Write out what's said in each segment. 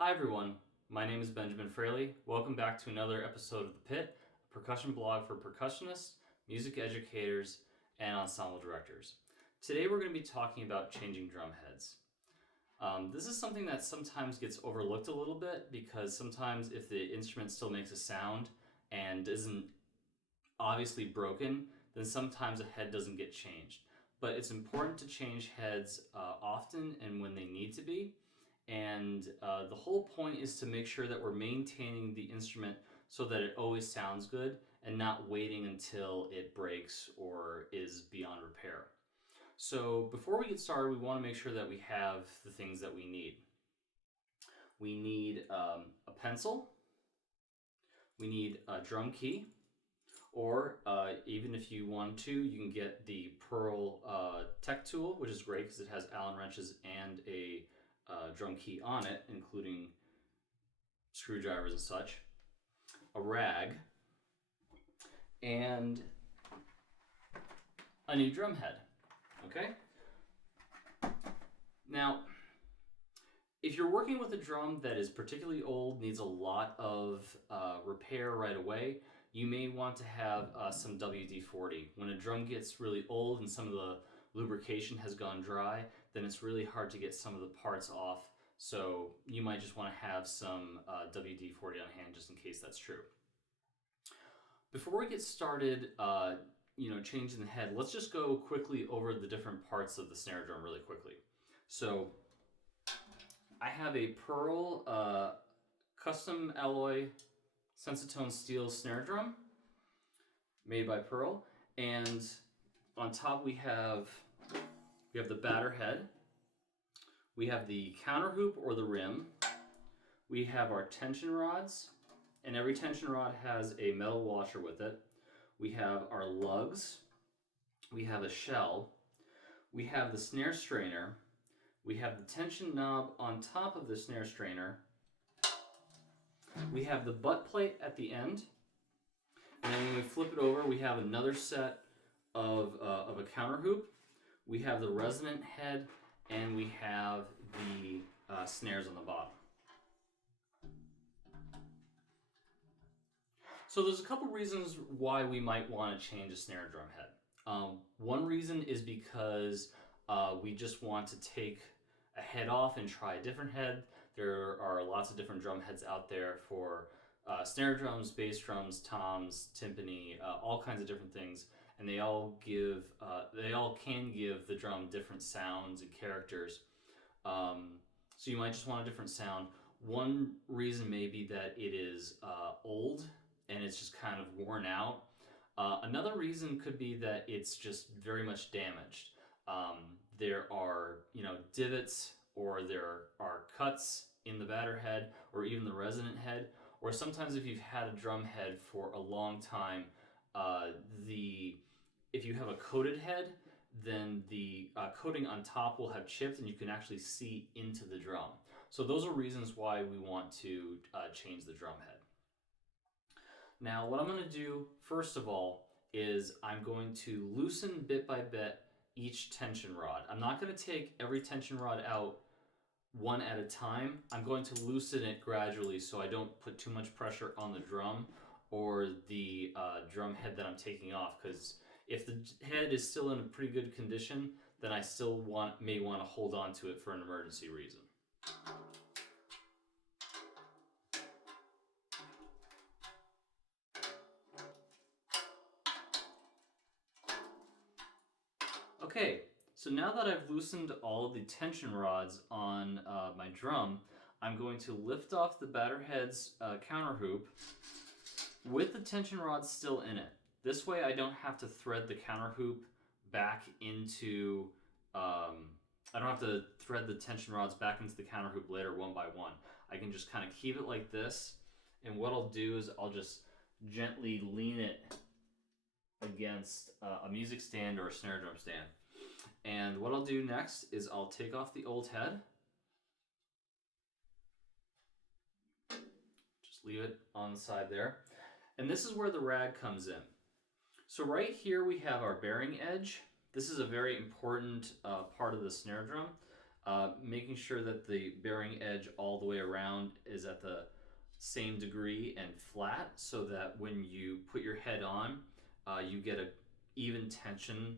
Hi everyone, my name is Benjamin Fraley. Welcome back to another episode of The Pit, a percussion blog for percussionists, music educators, and ensemble directors. Today we're going to be talking about changing drum heads. This is something that sometimes gets overlooked a little bit because sometimes if the instrument still makes a sound and isn't obviously broken, then sometimes a head doesn't get changed. But it's important to change heads often and when they need to be. And the whole point is to make sure that we're maintaining the instrument so that it always sounds good and not waiting until it breaks or is beyond repair. So before we get started, we want to make sure that we have the things that we need. We need a pencil, we need a drum key, or even if you want to, you can get the Pearl Tech tool, which is great because it has Allen wrenches and a drum key on it, including screwdrivers and such, a rag, and a new drum head. Okay? Now, if you're working with a drum that is particularly old, needs a lot of repair right away, you may want to have some WD-40. When a drum gets really old and some of the lubrication has gone dry, then it's really hard to get some of the parts off. So you might just want to have some WD-40 on hand just in case that's true. Before we get started, changing the head, let's just go quickly over the different parts of the snare drum really quickly. So I have a Pearl custom alloy Sensitone steel snare drum made by Pearl, and on top we have the batter head, we have the counter hoop or the rim, we have our tension rods, and every tension rod has a metal washer with it. We have our lugs, we have a shell, we have the snare strainer, we have the tension knob on top of the snare strainer, we have the butt plate at the end, and then when we flip it over, we have another set of a counter hoop, we have the resonant head, and we have the snares on the bottom. So there's a couple reasons why we might want to change a snare drum head. One reason is because we just want to take a head off and try a different head. There are lots of different drum heads out there for snare drums, bass drums, toms, timpani, all kinds of different things, and they all can give the drum different sounds and characters. So you might just want a different sound. One reason may be that it is old and it's just kind of worn out. Another reason could be that it's just very much damaged. There are divots, or there are cuts in the batter head or even the resonant head, or sometimes if you've had a drum head for a long time, if you have a coated head, then the coating on top will have chipped and you can actually see into the drum. So those are reasons why we want to change the drum head. Now what I'm going to do first of all is I'm going to loosen bit by bit each tension rod. I'm not going to take every tension rod out one at a time. I'm going to loosen it gradually so I don't put too much pressure on the drum or the drum head that I'm taking off, because if the head is still in a pretty good condition, then I still may want to hold on to it for an emergency reason. Okay, so now that I've loosened all of the tension rods on my drum, I'm going to lift off the batter head's counter hoop with the tension rods still in it. This way I don't have to thread the counter hoop back into, I don't have to thread the tension rods back into the counter hoop later one by one. I can just kind of keep it like this, and what I'll do is I'll just gently lean it against a music stand or a snare drum stand. And what I'll do next is I'll take off the old head. Just leave it on the side there. And this is where the rag comes in. So right here we have our bearing edge. This is a very important part of the snare drum. making sure that the bearing edge all the way around is at the same degree and flat, so that when you put your head on, you get a even tension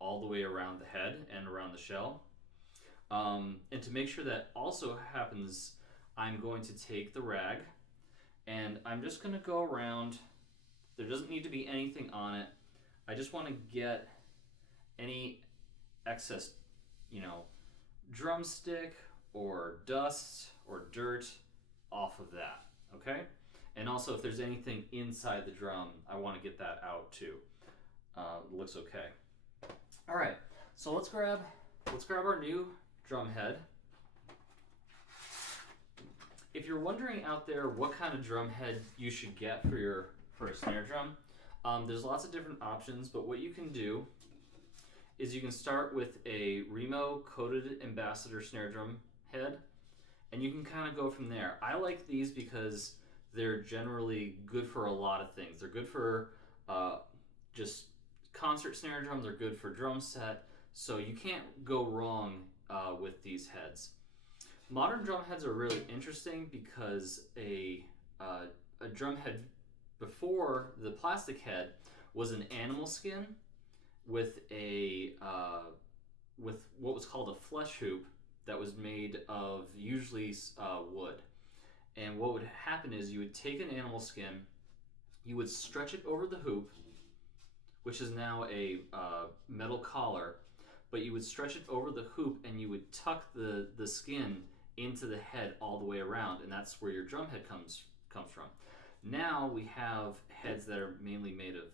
all the way around the head and around the shell. And to make sure that also happens, I'm going to take the rag and I'm just going to go around. There doesn't need to be anything on it. I just want to get any excess, drumstick or dust or dirt off of that, okay? And also if there's anything inside the drum, I want to get that out too. Looks okay. All right, so let's grab our new drum head. If you're wondering out there what kind of drum head you should get for a snare drum, there's lots of different options, but what you can do is you can start with a Remo coated ambassador snare drum head, and you can kind of go from there. I like these because they're generally good for a lot of things. They're good for just concert snare drums, they're good for drum set, so you can't go wrong with these heads. Modern drum heads are really interesting because a drum head before the plastic head was an animal skin with with what was called a flesh hoop that was made of usually wood. And what would happen is you would take an animal skin, you would stretch it over the hoop, which is now a metal collar, but you would stretch it over the hoop and you would tuck the skin into the head all the way around, and that's where your drum head comes from. Now we have heads that are mainly made of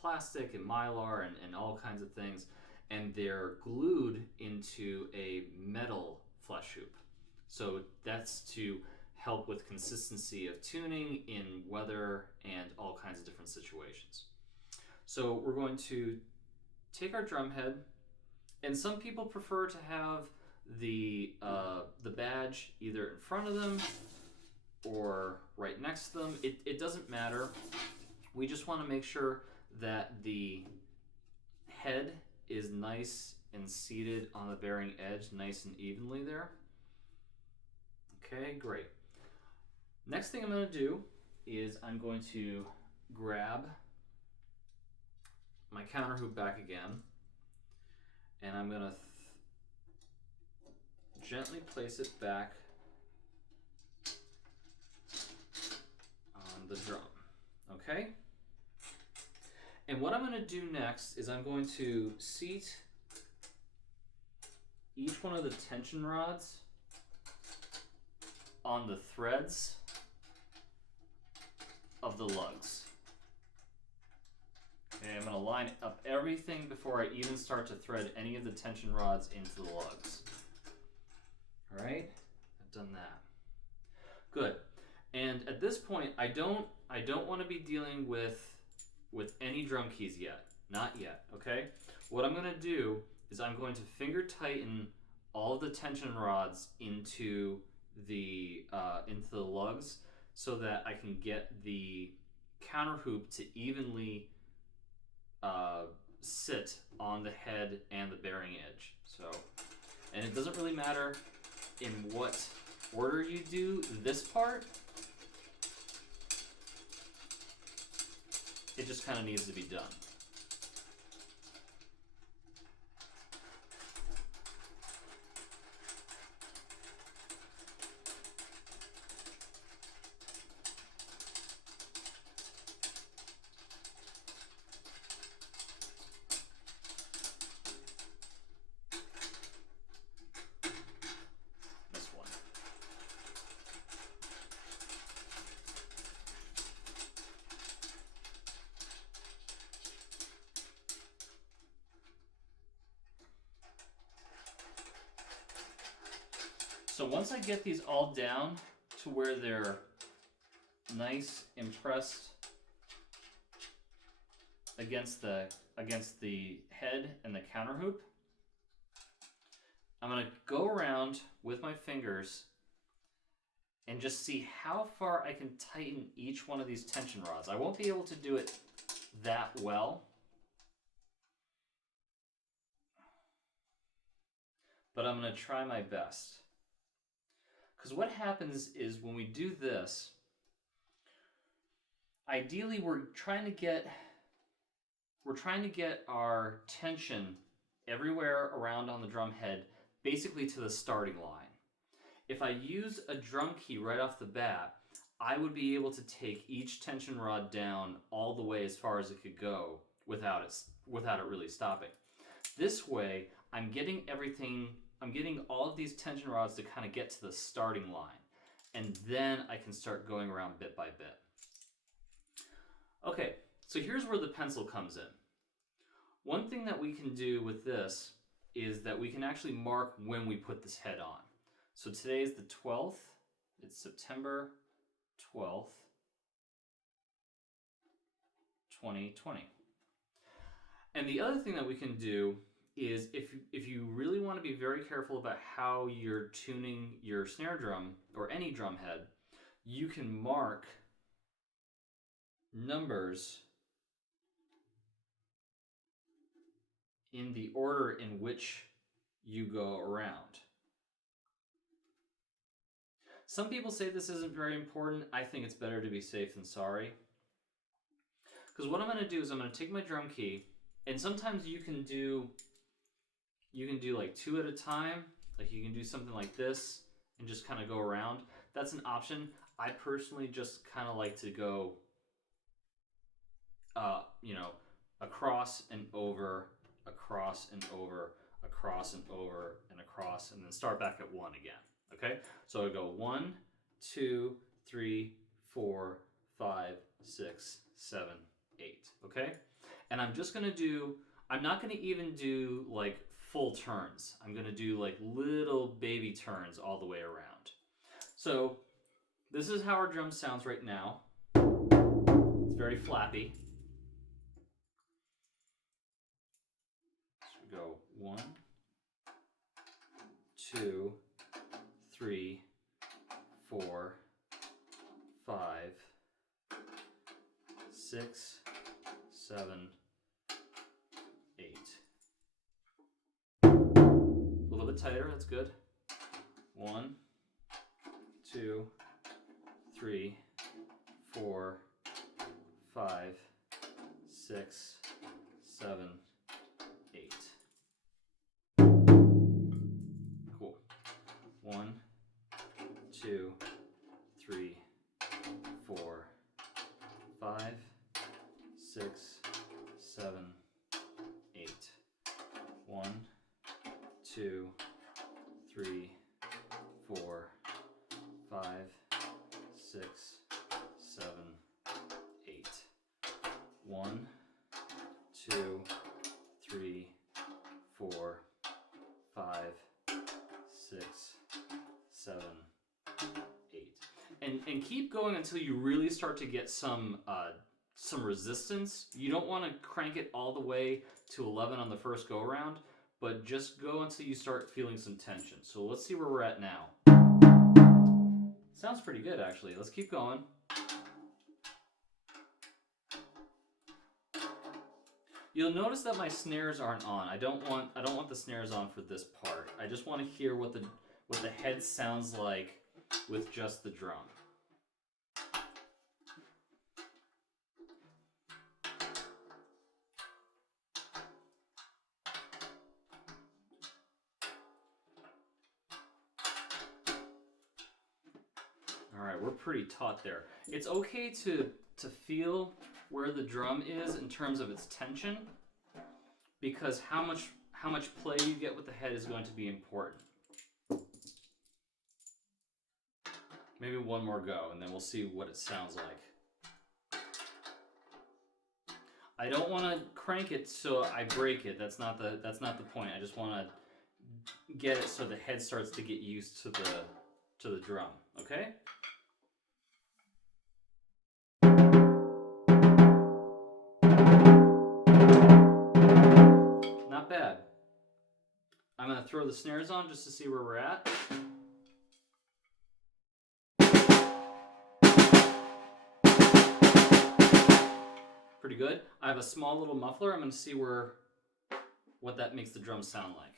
plastic and mylar and all kinds of things, and they're glued into a metal flesh hoop. So that's to help with consistency of tuning in weather and all kinds of different situations. So we're going to take our drum head, and some people prefer to have the badge either in front of them or right next to them. It doesn't matter. We just want to make sure that the head is nice and seated on the bearing edge, nice and evenly there. Okay, great. Next thing I'm going to do is I'm going to grab my counter hoop back again, and I'm going to gently place it back on the drum. Okay? And what I'm going to do next is I'm going to seat each one of the tension rods on the threads of the lugs. Okay, I'm going to line up everything before I even start to thread any of the tension rods into the lugs. All right, I've done that. Good. And at this point, I don't want to be dealing with any drum keys yet. Not yet, okay? What I'm going to do is I'm going to finger tighten all of the tension rods into the lugs so that I can get the counter hoop to evenly sit on the head and the bearing edge. So, and it doesn't really matter in what order you do this part. It just kind of needs to be done. This one. So once I get these all down to where they're nice and pressed against the head and the counter hoop, I'm going to go around with my fingers and just see how far I can tighten each one of these tension rods. I won't be able to do it that well, but I'm going to try my best. Because what happens is when we do this, ideally we're trying to get our tension everywhere around on the drum head, basically to the starting line. If I use a drum key right off the bat, I would be able to take each tension rod down all the way as far as it could go without it really stopping. This way, I'm getting all of these tension rods to kind of get to the starting line, and then I can start going around bit by bit. Okay, so here's where the pencil comes in. One thing that we can do with this is that we can actually mark when we put this head on. So today is the 12th, it's September 12th, 2020. And the other thing that we can do is if you really want to be very careful about how you're tuning your snare drum or any drum head, you can mark numbers in the order in which you go around. Some people say this isn't very important. I think it's better to be safe than sorry. Because what I'm going to do is I'm going to take my drum key, and sometimes you can do like 2 at a time. Like you can do something like this and just kind of go around. That's an option. I personally just kind of like to go, across and over, across and over, across and over, and across, and then start back at 1 again. Okay? So I go 1, 2, 3, 4, 5, 6, 7, 8. Okay? And I'm not going to even do like full turns. I'm going to do like little baby turns all the way around. So this is how our drum sounds right now. It's very flappy. So we go 1, 2, 3, 4, 5, 6, 7, 8. A little bit tighter, that's good. 1, 2, 3, 4, 5, 6, 7, 8. Cool. 1, 2, 3, 4, 5, 6, 7, 8. 1, 2, 3, 4, 5, 6, 7, 8. 1, 2, 3, 4, 5, 6, 7, 8. And keep going until you really start to get some resistance. You don't want to crank it all the way to 11 on the first go around, but just go until you start feeling some tension. So let's see where we're at now. Sounds pretty good, actually. Let's keep going. You'll notice that my snares aren't on. I don't want the snares on for this part. I just want to hear what the head sounds like with just the drum. Alright, we're pretty taut there. It's okay to feel where the drum is in terms of its tension, because how much play you get with the head is going to be important. Maybe one more go, and then we'll see what it sounds like. I don't want to crank it so I break it. That's not the point. I just want to get it so the head starts to get used to the drum. Okay? Not bad. I'm going to throw the snares on just to see where we're at. Pretty good. I have a small little muffler. I'm going to see what that makes the drum sound like.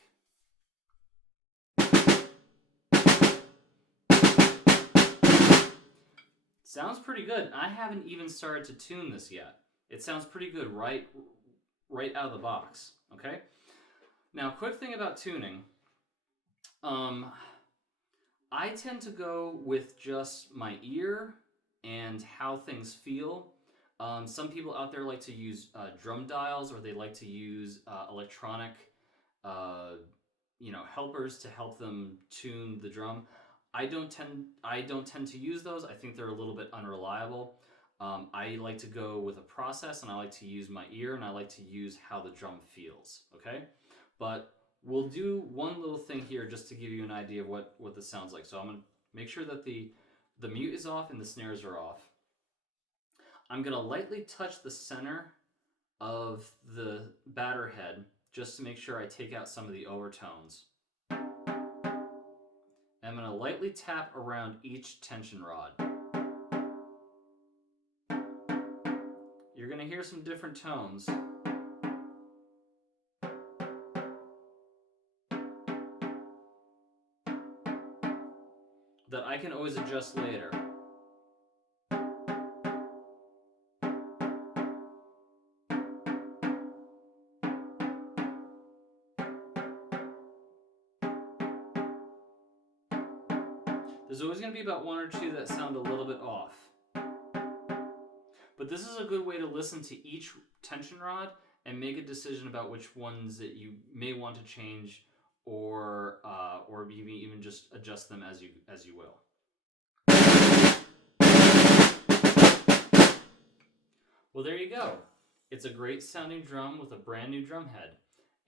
Sounds pretty good. I haven't even started to tune this yet. It sounds pretty good right out of the box. Okay. Now, quick thing about tuning. I tend to go with just my ear and how things feel. Some people out there like to use drum dials, or they like to use electronic, uh, helpers to help them tune the drum. I don't tend to use those. I think they're a little bit unreliable. I like to go with a process, and I like to use my ear, and I like to use how the drum feels. Okay, but we'll do one little thing here just to give you an idea of what this sounds like. So I'm gonna make sure that the mute is off and the snares are off. I'm gonna lightly touch the center of the batter head just to make sure I take out some of the overtones. I'm going to lightly tap around each tension rod. You're going to hear some different tones. That I can always adjust later. There's always going to be about one or two that sound a little bit off. But this is a good way to listen to each tension rod and make a decision about which ones that you may want to change, or maybe even just adjust them as you will. Well, there you go. It's a great sounding drum with a brand new drum head.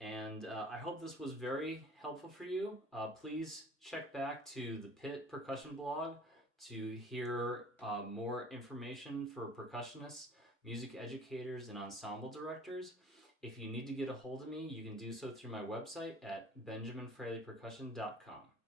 And I hope this was very helpful for you. Please check back to the Pit Percussion Blog to hear more information for percussionists, music educators, and ensemble directors. If you need to get a hold of me, you can do so through my website at benjaminfraleypercussion.com.